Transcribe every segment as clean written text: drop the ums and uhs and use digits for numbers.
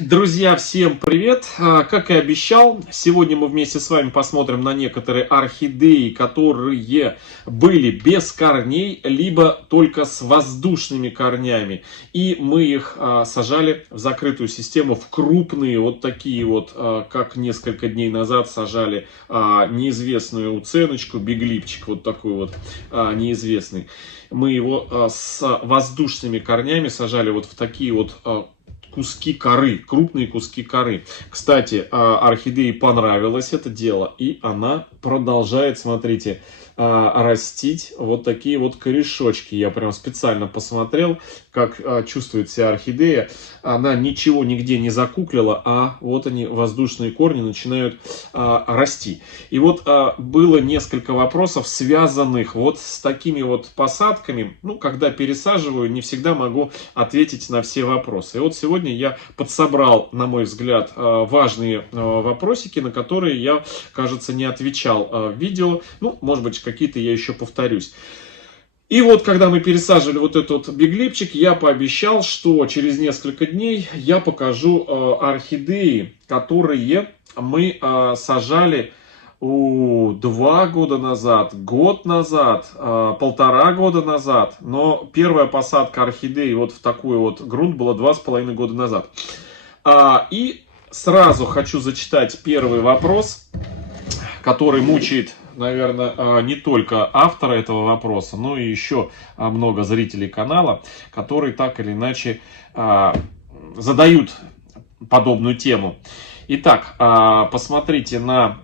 Друзья, всем привет! Как и обещал, сегодня мы вместе с вами посмотрим на некоторые орхидеи, которые были без корней, либо только с воздушными корнями. И мы их сажали в закрытую систему, в крупные, вот такие вот, как несколько дней назад сажали неизвестную уценочку, биглипчик, вот такой вот неизвестный. Мы его с воздушными корнями сажали вот в такие вот куски коры, крупные куски коры. Кстати, орхидее понравилось это дело, и она продолжает, смотрите, растить вот такие вот корешочки. Я прям специально посмотрел, как чувствует себя орхидея. Она ничего нигде не закуклила, а вот они, воздушные корни, начинают расти. И вот было несколько вопросов, связанных вот с такими вот посадками. Ну, когда пересаживаю, не всегда могу ответить на все вопросы. И вот сегодня я подсобрал, на мой взгляд, важные вопросики, на которые я, кажется, не отвечал в видео. Ну, может быть, какие-то я еще повторюсь. И вот, когда мы пересаживали вот этот биглипчик, я пообещал, что через несколько дней я покажу орхидеи, которые мы сажали 2 года назад, год назад, 1,5 года назад. Но первая посадка орхидеи вот в такой вот грунт была 2,5 года назад. И сразу хочу зачитать первый вопрос, который мучает, наверное, не только автора этого вопроса, но и еще много зрителей канала, которые так или иначе задают подобную тему. Итак, посмотрите на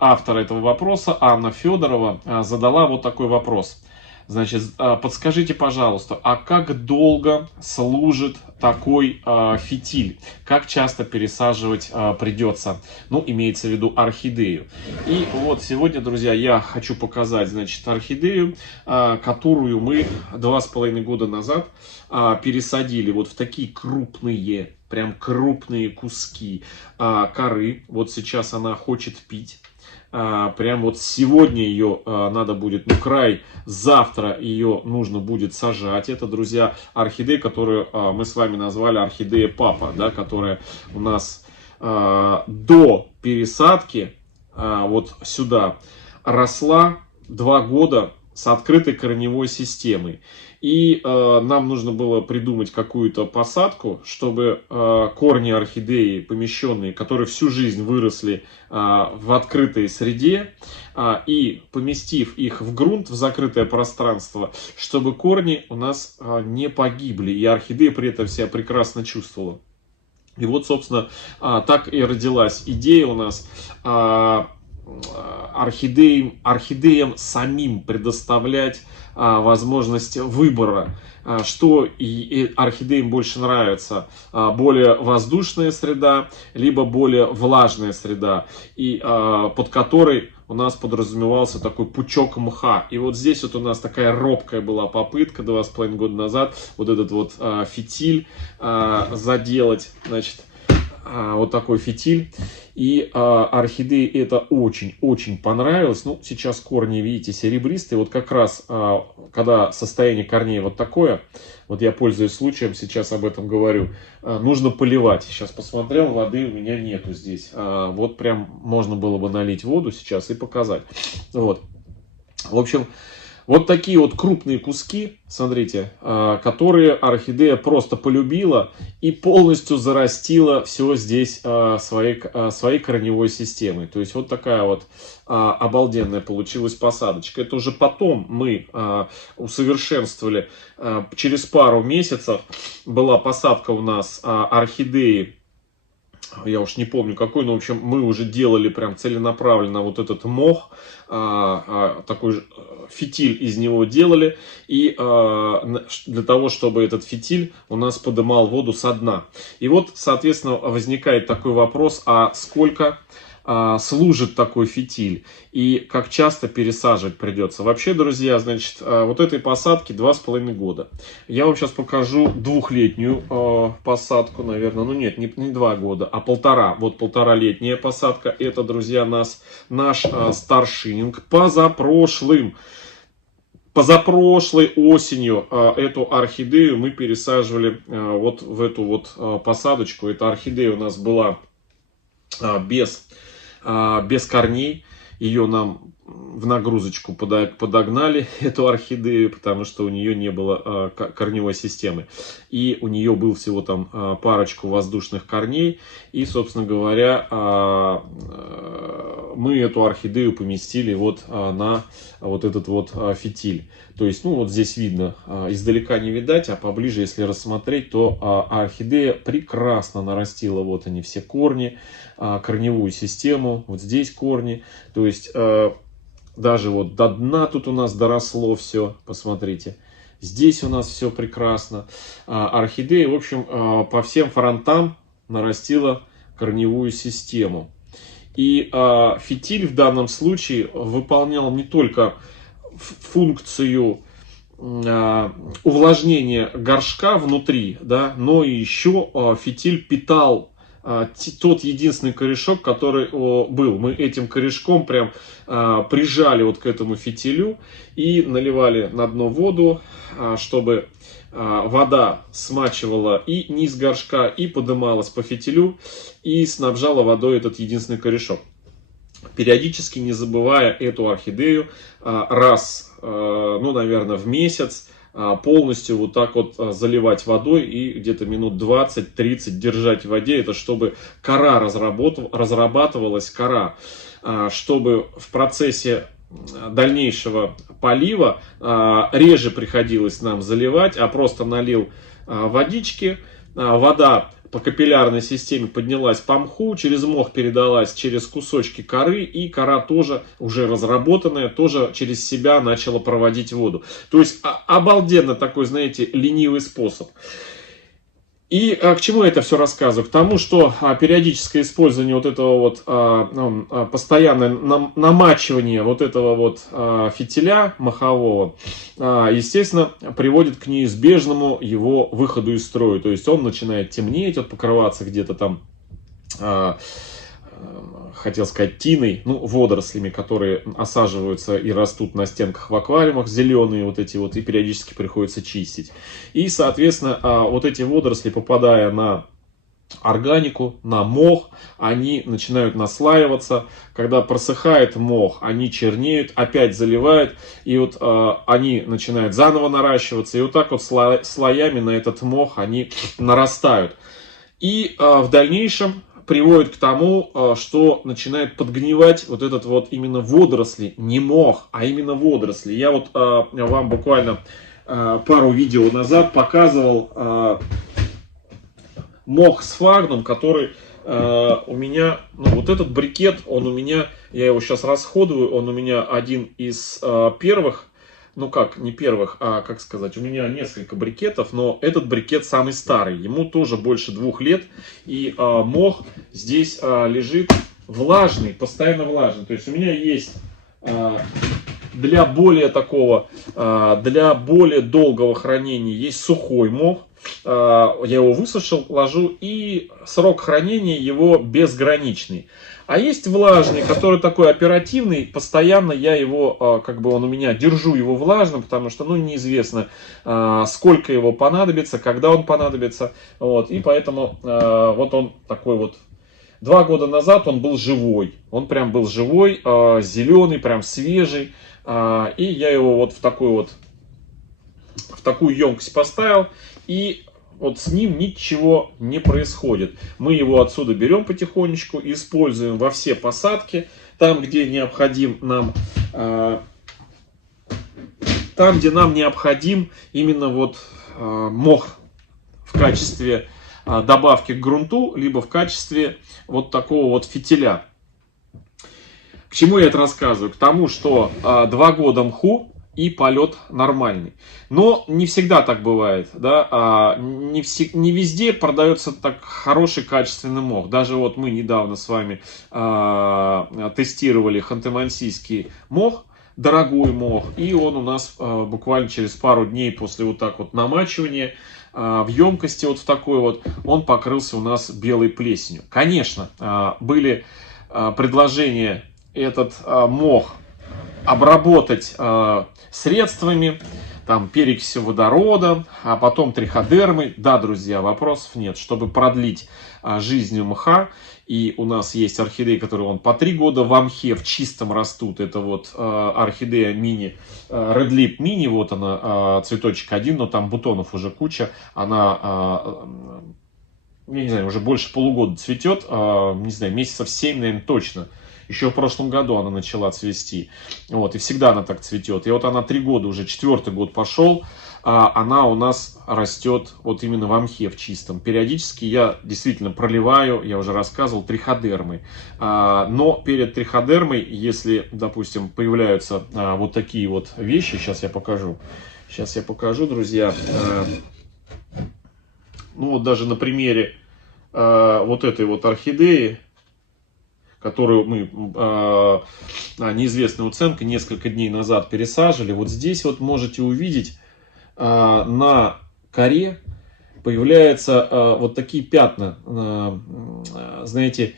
автора этого вопроса. Анна Федорова задала вот такой вопрос. Значит, подскажите, пожалуйста, а как долго служит такой фитиль? Как часто пересаживать придется? Ну, имеется в виду орхидею. И вот сегодня, друзья, я хочу показать, значит, орхидею, которую мы 2,5 года назад пересадили вот в такие крупные, прям крупные куски коры. Вот сейчас она хочет пить. Прям вот сегодня ее надо будет, ну, край, завтра ее нужно будет сажать. Это, друзья, орхидея, которую мы с вами назвали орхидея папа, да, которая у нас до пересадки вот сюда росла 2 года с открытой корневой системой. И нам нужно было придумать какую-то посадку, чтобы корни орхидеи, помещенные, которые всю жизнь выросли в открытой среде, и поместив их в грунт, в закрытое пространство, чтобы корни у нас не погибли, и орхидея при этом себя прекрасно чувствовала. И вот, собственно, так и родилась идея у нас орхидеям самим предоставлять возможность выбора, что и орхидеям больше нравится: более воздушная среда, либо более влажная среда, и под которой у нас подразумевался такой пучок мха. И вот здесь вот у нас такая робкая была попытка 2,5 года назад вот этот вот фитиль заделать, значит, вот такой фитиль. И орхидее это очень-очень понравилось. Ну, сейчас корни, видите, серебристые. Вот как раз, когда состояние корней вот такое, вот я пользуюсь случаем, сейчас об этом говорю, нужно поливать. Сейчас посмотрел, воды у меня нету здесь. Вот прям можно было бы налить воду сейчас и показать. Вот. В общем, вот такие вот крупные куски, смотрите, которые орхидея просто полюбила и полностью зарастила все здесь своей корневой системой. То есть вот такая вот обалденная получилась посадочка. Это уже потом мы усовершенствовали. Через пару месяцев была посадка у нас орхидеи. Я уж не помню какой, но в общем мы уже делали прям целенаправленно вот этот мох, такой фитиль из него делали, и для того, чтобы этот фитиль у нас подымал воду со дна. И вот, соответственно, возникает такой вопрос: а сколько служит такой фитиль и как часто пересаживать придется? Вообще, друзья, значит, вот этой посадке 2,5 года. Я вам сейчас покажу двухлетнюю посадку, наверное. Ну нет, не 2 года, а 1,5. Вот 1,5-летняя посадка. Это, друзья, наш старшининг позапрошлым. Позапрошлой осенью эту орхидею мы пересаживали вот в эту вот посадочку. Эта орхидея у нас была без корней. Ее нам в нагрузочку подогнали, эту орхидею, потому что у нее не было корневой системы. И у нее был всего там парочку воздушных корней. И, собственно говоря, мы эту орхидею поместили вот на вот этот вот фитиль. То есть, ну вот здесь видно, издалека не видать, а поближе, если рассмотреть, то орхидея прекрасно нарастила. Вот они все корни, корневую систему, вот здесь корни. То есть, даже вот до дна тут у нас доросло все, посмотрите. Здесь у нас все прекрасно. Орхидея, в общем, по всем фронтам нарастила корневую систему. И фитиль в данном случае выполнял не только функцию увлажнения горшка внутри, да, но и еще фитиль питал тот единственный корешок, который был. Мы этим корешком прям прижали вот к этому фитилю и наливали на дно воду, чтобы вода смачивала и низ горшка, и подымалась по фитилю, и снабжала водой этот единственный корешок. Периодически, не забывая эту орхидею раз, ну, наверное, в месяц, полностью вот так вот заливать водой и где-то минут 20-30 держать в воде. Это чтобы кора разрабатывалась, чтобы в процессе дальнейшего полива реже приходилось нам заливать, а просто налил водички, вода по капиллярной системе поднялась по мху, через мох передалась через кусочки коры, и кора тоже уже разработанная, тоже через себя начала проводить воду. То есть обалденно такой, знаете, ленивый способ. И к чему я это все рассказываю? К тому, что периодическое использование вот этого вот, постоянное намачивание вот этого вот фитиля мохового, естественно, приводит к неизбежному его выходу из строя. То есть он начинает темнеть, вот покрываться где-то там, хотел сказать, тиной, ну, водорослями, которые осаживаются и растут на стенках в аквариумах, зеленые вот эти вот, и периодически приходится чистить. И, соответственно, вот эти водоросли, попадая на органику, на мох, они начинают наслаиваться. Когда просыхает мох, они чернеют, опять заливают, и вот они начинают заново наращиваться, и вот так вот слоями на этот мох они нарастают. И в дальнейшем приводит к тому, что начинает подгнивать вот этот вот именно водоросли, не мох, а именно водоросли. Я вот вам буквально пару видео назад показывал мох сфагнум, который у меня, ну, вот этот брикет, он у меня, я его сейчас расходую, он у меня один из первых, ну как, не первых, а как сказать, у меня несколько брикетов, но этот брикет самый старый, ему тоже больше 2 лет, и мох здесь лежит влажный, постоянно влажный. То есть у меня есть для более такого, для более долгого хранения есть сухой мох, я его высушил, ложу, и срок хранения его безграничный. А есть влажный, который такой оперативный, постоянно я его, как бы он у меня, держу его влажным, потому что, ну, неизвестно, сколько его понадобится, когда он понадобится, вот, и поэтому вот он такой вот. 2 года назад он был живой, он прям был живой, зеленый, прям свежий, и я его вот в такую емкость поставил, и вот с ним ничего не происходит. Мы его отсюда берем потихонечку, используем во все посадки, там, где необходим нам, там, где нам необходим именно вот мох в качестве добавки к грунту, либо в качестве вот такого вот фитиля. К чему я это рассказываю? К тому, что 2 года мху и полет нормальный. Но не всегда так бывает, да, не везде продается так хороший качественный мох. Даже вот мы недавно с вами тестировали ханты-мансийский мох, дорогой мох, и он у нас буквально через пару дней после вот так вот намачивания в емкости вот в такой вот, он покрылся у нас белой плесенью. Конечно, были предложения этот мох обработать средствами, там, перекисью водорода, а потом триходермой. Да, друзья, вопросов нет. Чтобы продлить жизнь мха, и у нас есть орхидеи, которые по 3 года в мхе в чистом растут. Это вот орхидея мини, Red Lip Mini, вот она, цветочек один, но там бутонов уже куча. Она, я не знаю, уже больше полугода цветет, не знаю, месяцев 7, наверное, точно. Еще в прошлом году она начала цвести. Вот, и всегда она так цветет. И вот она 3 года, уже 4-й год пошел. Она у нас растет вот именно в мхе, в чистом. Периодически я действительно проливаю, я уже рассказывал, триходермой. Но перед триходермой, если, допустим, появляются вот такие вот вещи, сейчас я покажу. Сейчас я покажу, друзья. Ну вот даже на примере вот этой вот орхидеи, которую мы неизвестной уценкой несколько дней назад пересаживали. Вот здесь вот можете увидеть, на коре появляются вот такие пятна, знаете,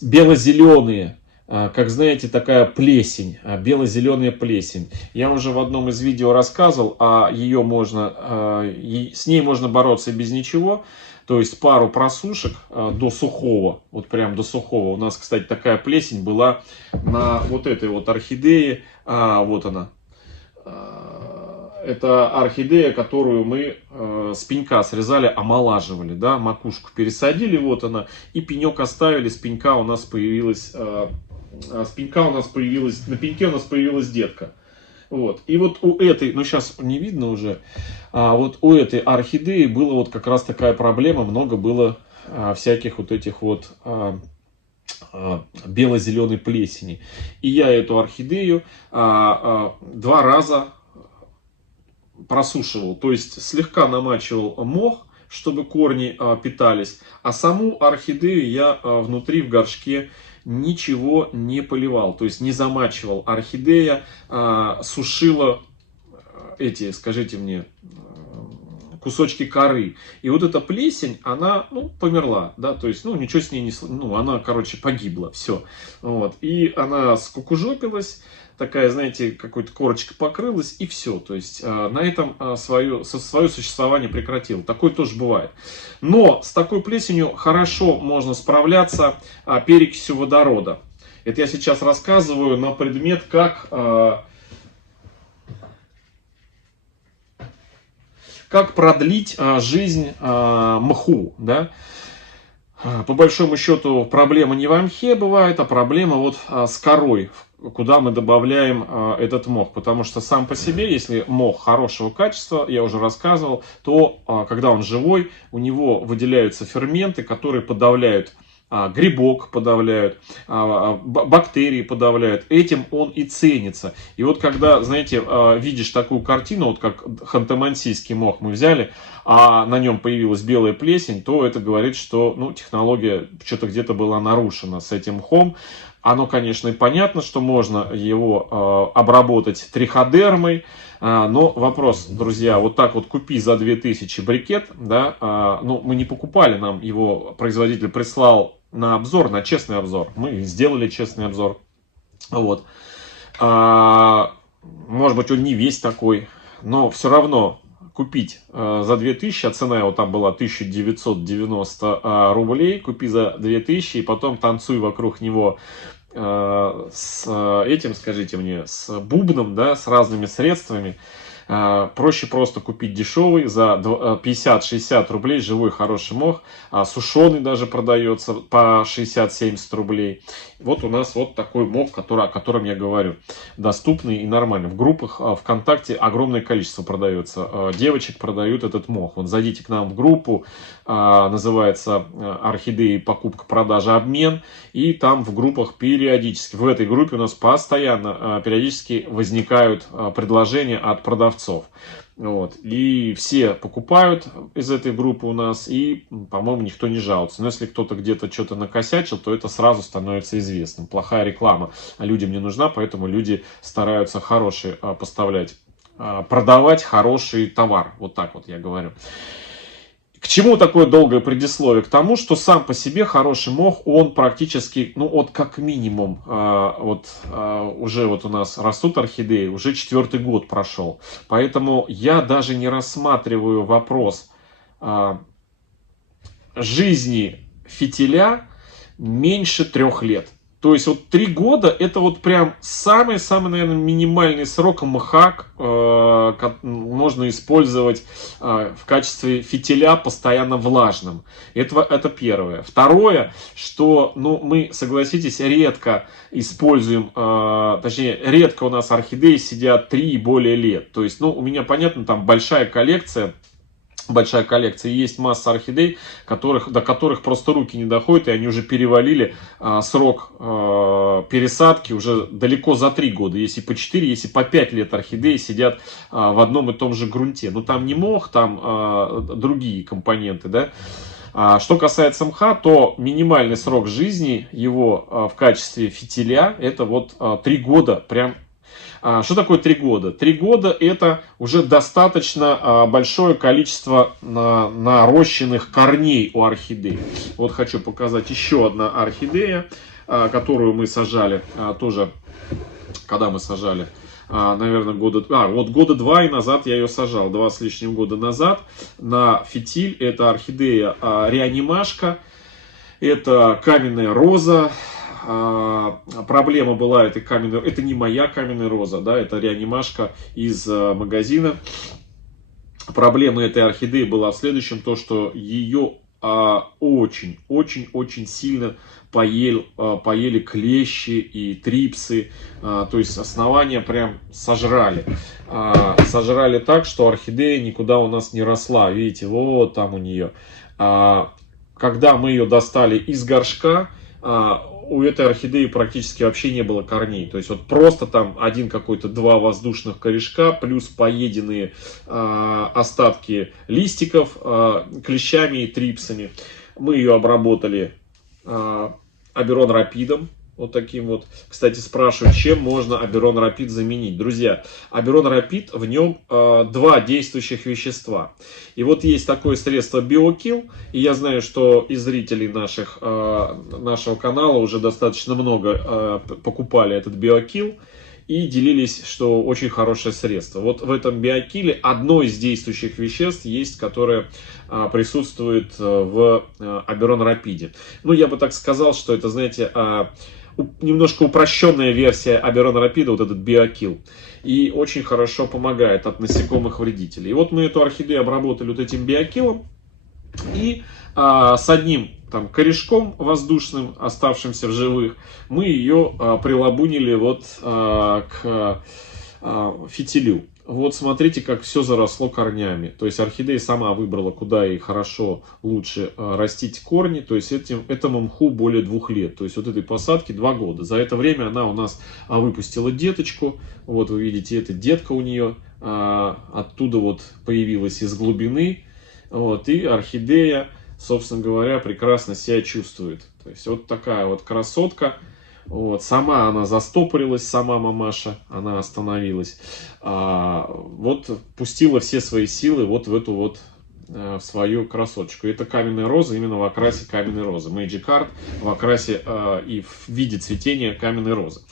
бело-зеленые, как знаете, такая плесень, бело-зеленая плесень. Я уже в одном из видео рассказывал, ее можно, с ней можно бороться без ничего. То есть пару просушек до сухого, вот прям до сухого. У нас, кстати, такая плесень была на вот этой вот орхидее. Вот она. Это орхидея, которую мы с пенька срезали, омолаживали, да, макушку пересадили, вот она, и пенек оставили, с пенька у нас появилась, на пеньке у нас появилась детка. Вот. И вот у этой, ну сейчас не видно уже, вот у этой орхидеи была вот как раз такая проблема, много было всяких вот этих вот бело-зеленой плесени. И я эту орхидею 2 раза просушивал, то есть слегка намачивал мох, чтобы корни питались, а саму орхидею я внутри в горшке ничего не поливал, то есть не замачивал. Орхидея сушила эти, скажите мне, кусочки коры. И вот эта плесень, она, померла, да, то есть, ничего с ней не, она, короче, погибла, все. Вот. И она скукожопилась, такая, знаете, какой-то корочка покрылась, и все. То есть, на этом свое существование прекратило. Такое тоже бывает. Но с такой плесенью хорошо можно справляться перекисью водорода. Это я сейчас рассказываю на предмет, как продлить жизнь мху, да? По большому счету проблема не в мхе бывает, а проблема вот с корой, куда мы добавляем этот мох. Потому что сам по себе, если мох хорошего качества, я уже рассказывал, то когда он живой, у него выделяются ферменты, которые подавляют грибок, подавляют, бактерии подавляют. Этим он и ценится. И вот когда, знаете, видишь такую картину, вот как ханты-мансийский мох мы взяли, а на нем появилась белая плесень, то это говорит, что технология что-то где-то была нарушена с этим мхом. Оно, конечно, и понятно, что можно его обработать триходермой, но вопрос, друзья, вот так вот купи за 2000 брикет, да, мы не покупали, нам его производитель прислал на обзор, на честный обзор. Мы сделали честный обзор. Вот. Может быть, он не весь такой, но все равно купить за 2000, а цена его там была 1990 рублей, купи за 2000 и потом танцуй вокруг него с этим, скажите мне, с бубном, да, с разными средствами. Проще просто купить дешевый за 50-60 рублей живой хороший мох, сушеный даже продается по 60-70 рублей. Вот у нас вот такой мох, о котором я говорю, доступный и нормальный. В группах ВКонтакте огромное количество продается, девочек продают этот мох. Вот зайдите к нам в группу, называется «Орхидеи. Покупка, продажа, обмен», и там в группах периодически, в этой группе у нас постоянно периодически возникают предложения от продавцов. Вот. И все покупают из этой группы у нас, и, по-моему, никто не жалуется. Но если кто-то где-то что-то накосячил, то это сразу становится известным. Плохая реклама людям не нужна, поэтому люди стараются хороший поставлять, продавать хороший товар. Вот так вот я говорю. К чему такое долгое предисловие? К тому, что сам по себе хороший мох, он практически, ну вот как минимум, уже вот у нас растут орхидеи, уже 4-й год прошел. Поэтому я даже не рассматриваю вопрос жизни фитиля меньше 3 лет. То есть вот 3 года это вот прям самый-самый, наверное, минимальный срок мха можно использовать в качестве фитиля постоянно влажным. Это первое. Второе, что, ну, мы, согласитесь, редко используем, точнее, редко у нас орхидеи сидят 3 и более лет. То есть, ну, у меня, понятно, там большая коллекция, есть масса орхидей, до которых просто руки не доходят, и они уже перевалили срок пересадки уже далеко за 3 года. Если по 4, если по 5 лет орхидеи сидят в одном и том же грунте. Но там не мох, там другие компоненты, да. Что касается мха, то минимальный срок жизни его в качестве фитиля это вот 3 года прям. Что такое 3 года? 3 года это уже достаточно большое количество нарощенных корней у орхидеи. Вот хочу показать еще одна орхидея, которую мы сажали тоже, когда мы сажали, наверное, года 2 и назад я ее сажал, 2 с лишним года назад, на фитиль. Это орхидея реанимашка, это каменная роза. Проблема была этой каменной, это не моя каменная роза, да, это реанимашка из магазина. Проблема этой орхидеи была в следующем, то что ее очень сильно поели клещи и трипсы, то есть основания прям сожрали. Сожрали так, что орхидея никуда у нас не росла, видите, вот там у нее. Когда мы ее достали из горшка, у этой орхидеи практически вообще не было корней. То есть вот просто там один какой-то 2 воздушных корешка, плюс поеденные остатки листиков клещами и трипсами. Мы ее обработали Аберон Рапидом. Вот таким вот. Кстати, спрашивают, чем можно Аберон Рапид заменить. Друзья, Аберон Рапид, в нем 2 действующих вещества. И вот есть такое средство BioKill. И я знаю, что из зрителей нашего канала уже достаточно много покупали этот BioKill. И делились, что очень хорошее средство. Вот в этом BioKill одно из действующих веществ есть, которое присутствует в Аберон Рапиде. Ну, я бы так сказал, что это, знаете, немножко упрощенная версия Аберон Рапида, вот этот BioKill. И очень хорошо помогает от насекомых вредителей. И вот мы эту орхидею обработали вот этим BioKill. И с одним там корешком воздушным, оставшимся в живых, мы ее прилабунили вот к фитилю. Вот смотрите, как все заросло корнями. То есть орхидея сама выбрала, куда ей хорошо, лучше растить корни. То есть этому мху более 2 лет. То есть вот этой посадке 2 года. За это время она у нас выпустила деточку. Вот вы видите, это детка у нее. Оттуда вот появилась из глубины. Вот, и орхидея, собственно говоря, прекрасно себя чувствует. То есть вот такая вот красотка. Вот, сама она застопорилась, сама мамаша, она остановилась. Вот пустила все свои силы вот в эту вот в свою красоточку. Это каменная роза именно в окрасе каменной розы. Magic Art в окрасе и в виде цветения каменной розы.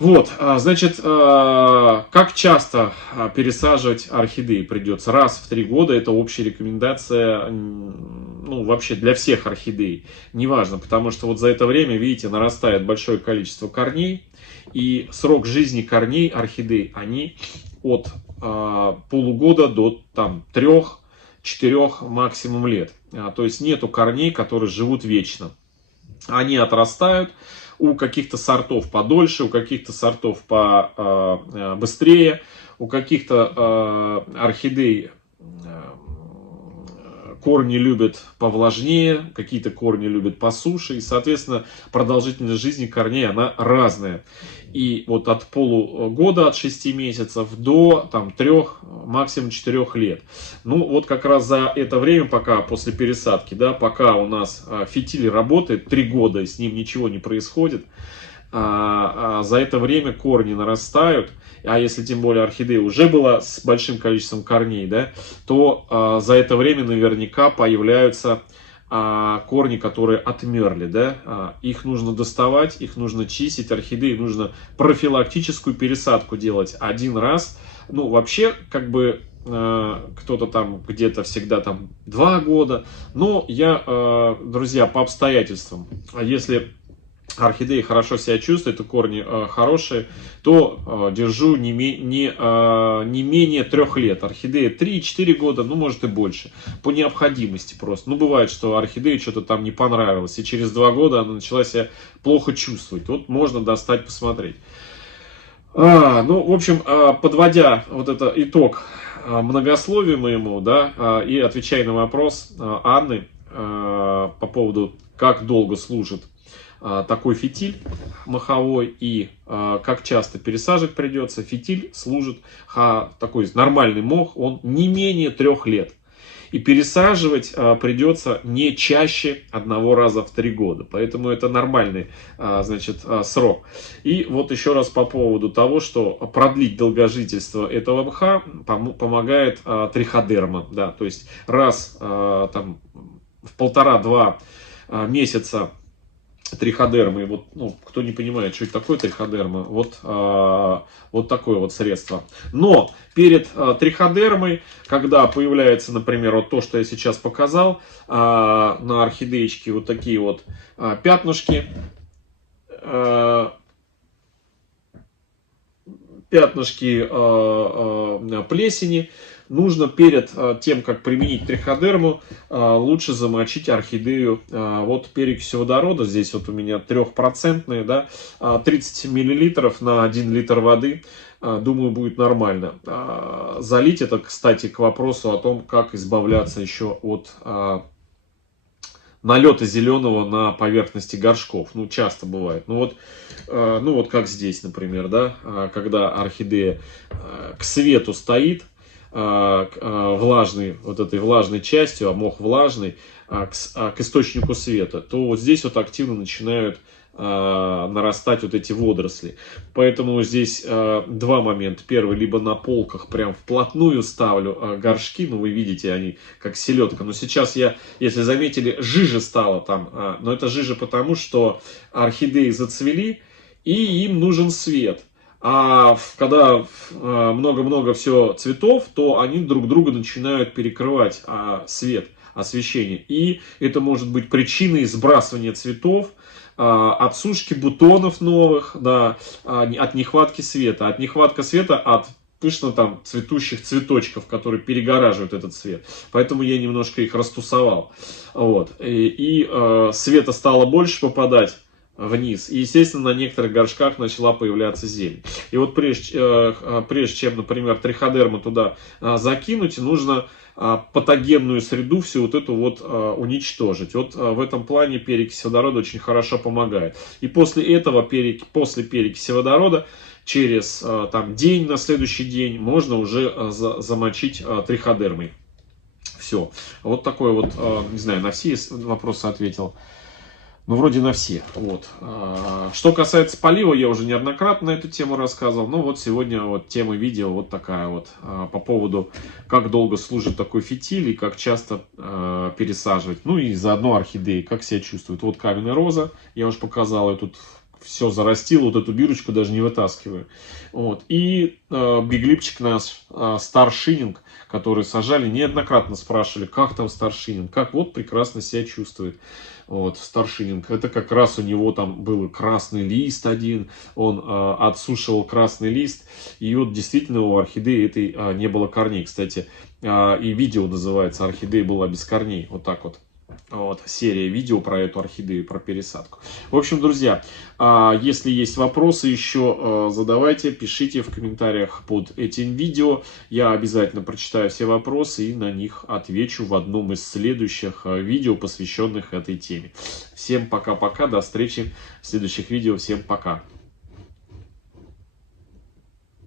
Вот, значит, как часто пересаживать орхидеи придется? Раз в 3 года, это общая рекомендация, ну, вообще для всех орхидей. Неважно, потому что вот за это время, видите, нарастает большое количество корней. И срок жизни корней орхидей, они от полугода до там 3-4 максимум лет. То есть нету корней, которые живут вечно. Они отрастают. У каких-то сортов подольше, у каких-то сортов побыстрее, у каких-то орхидей корни любят повлажнее, какие-то корни любят по суше. И, соответственно, продолжительность жизни корней, она разная. И вот от полугода, от 6 месяцев до там, 3, максимум 4 лет. Ну, вот как раз за это время, пока после пересадки, да, пока у нас фитиль работает, 3 года, и с ним ничего не происходит, за это время корни нарастают, а если тем более орхидея уже была с большим количеством корней, да, то за это время наверняка появляются корни, которые отмерли, да, их нужно доставать, их нужно чистить, орхидеи нужно профилактическую пересадку делать один раз. Ну, вообще, как бы, кто-то там где-то всегда там 2 года, но я, друзья, по обстоятельствам, если орхидеи хорошо себя чувствуют, и корни хорошие, то держу не менее 3 лет. Орхидея 3-4 года, ну может и больше. По необходимости просто. Ну бывает, что орхидее что-то там не понравилось, и через 2 года она начала себя плохо чувствовать. Вот можно достать, посмотреть. Ну, в общем, подводя вот это итог многословию моему, да, и отвечая на вопрос Анны по поводу, как долго служит такой фитиль маховой и как часто пересаживать придется. Фитиль служит, такой нормальный мох, он не менее 3 лет. И пересаживать придется не чаще 1 раза в 3 года. Поэтому это нормальный, значит, срок. И вот еще раз по поводу того, что продлить долгожительство этого мха помогает триходерма. Да, то есть раз там, в 1,5-2 месяца триходермы, вот, ну, кто не понимает, что это такое триходерма, вот такое вот средство. Но перед триходермой, когда появляется, например, вот то, что я сейчас показал, на орхидеечке вот такие вот пятнышки, плесени, нужно перед тем, как применить триходерму, лучше замочить орхидею вот перекисью водорода. Здесь вот у меня 3%, да, 30 мл на 1 литр воды. Думаю, будет нормально. Залить это, кстати, к вопросу о том, как избавляться еще от налета зеленого на поверхности горшков. Ну, часто бывает. Ну вот как здесь, например, да, когда орхидея к свету стоит, влажной, вот этой влажной частью, а мох влажный, к источнику света, то вот здесь вот активно начинают нарастать вот эти водоросли. Поэтому здесь 2 момента. Первый, либо на полках прям вплотную ставлю горшки, ну вы видите, они как селедка. Но сейчас я, если заметили, жиже стало там. Но это жиже потому, что орхидеи зацвели, и им нужен свет. А когда много-много все цветов, то они друг друга начинают перекрывать свет, освещение. И это может быть причиной сбрасывания цветов, отсушки бутонов новых, да, от нехватки света. От нехватки света от пышно там цветущих цветочков, которые перегораживают этот свет. Поэтому я немножко их растусовал. Вот. И света стало больше попадать вниз. И, естественно, на некоторых горшках начала появляться зелень. И вот прежде чем, например, триходерму туда закинуть, нужно патогенную среду всю вот эту вот уничтожить. Вот в этом плане перекись водорода очень хорошо помогает. И после этого, после перекиси водорода, через там, день, на следующий день, можно уже замочить триходермой. Все. Вот такой вот, не знаю, на все вопросы ответил. Ну, вроде на все. Вот. Что касается полива, я уже неоднократно на эту тему рассказывал. Но вот сегодня вот тема видео вот такая вот. По поводу, как долго служит такой фитиль и как часто пересаживать. Ну и заодно орхидеи, как себя чувствуют. Вот каменная роза, я уже показал, я тут все зарастил, вот эту бирочку даже не вытаскиваю. Вот. И биглипчик наш, старшининг, который сажали, неоднократно спрашивали, как там старшининг, как вот прекрасно себя чувствует. Вот, старшининг, это как раз у него там был красный лист один, он отсушивал красный лист, и вот действительно у орхидеи этой не было корней. Кстати, и видео называется «Орхидея была без корней», вот так вот. Вот, серия видео про эту орхидею, про пересадку. В общем, друзья, если есть вопросы еще, задавайте, пишите в комментариях под этим видео. Я обязательно прочитаю все вопросы и на них отвечу в одном из следующих видео, посвященных этой теме. Всем пока-пока, до встречи в следующих видео, всем пока.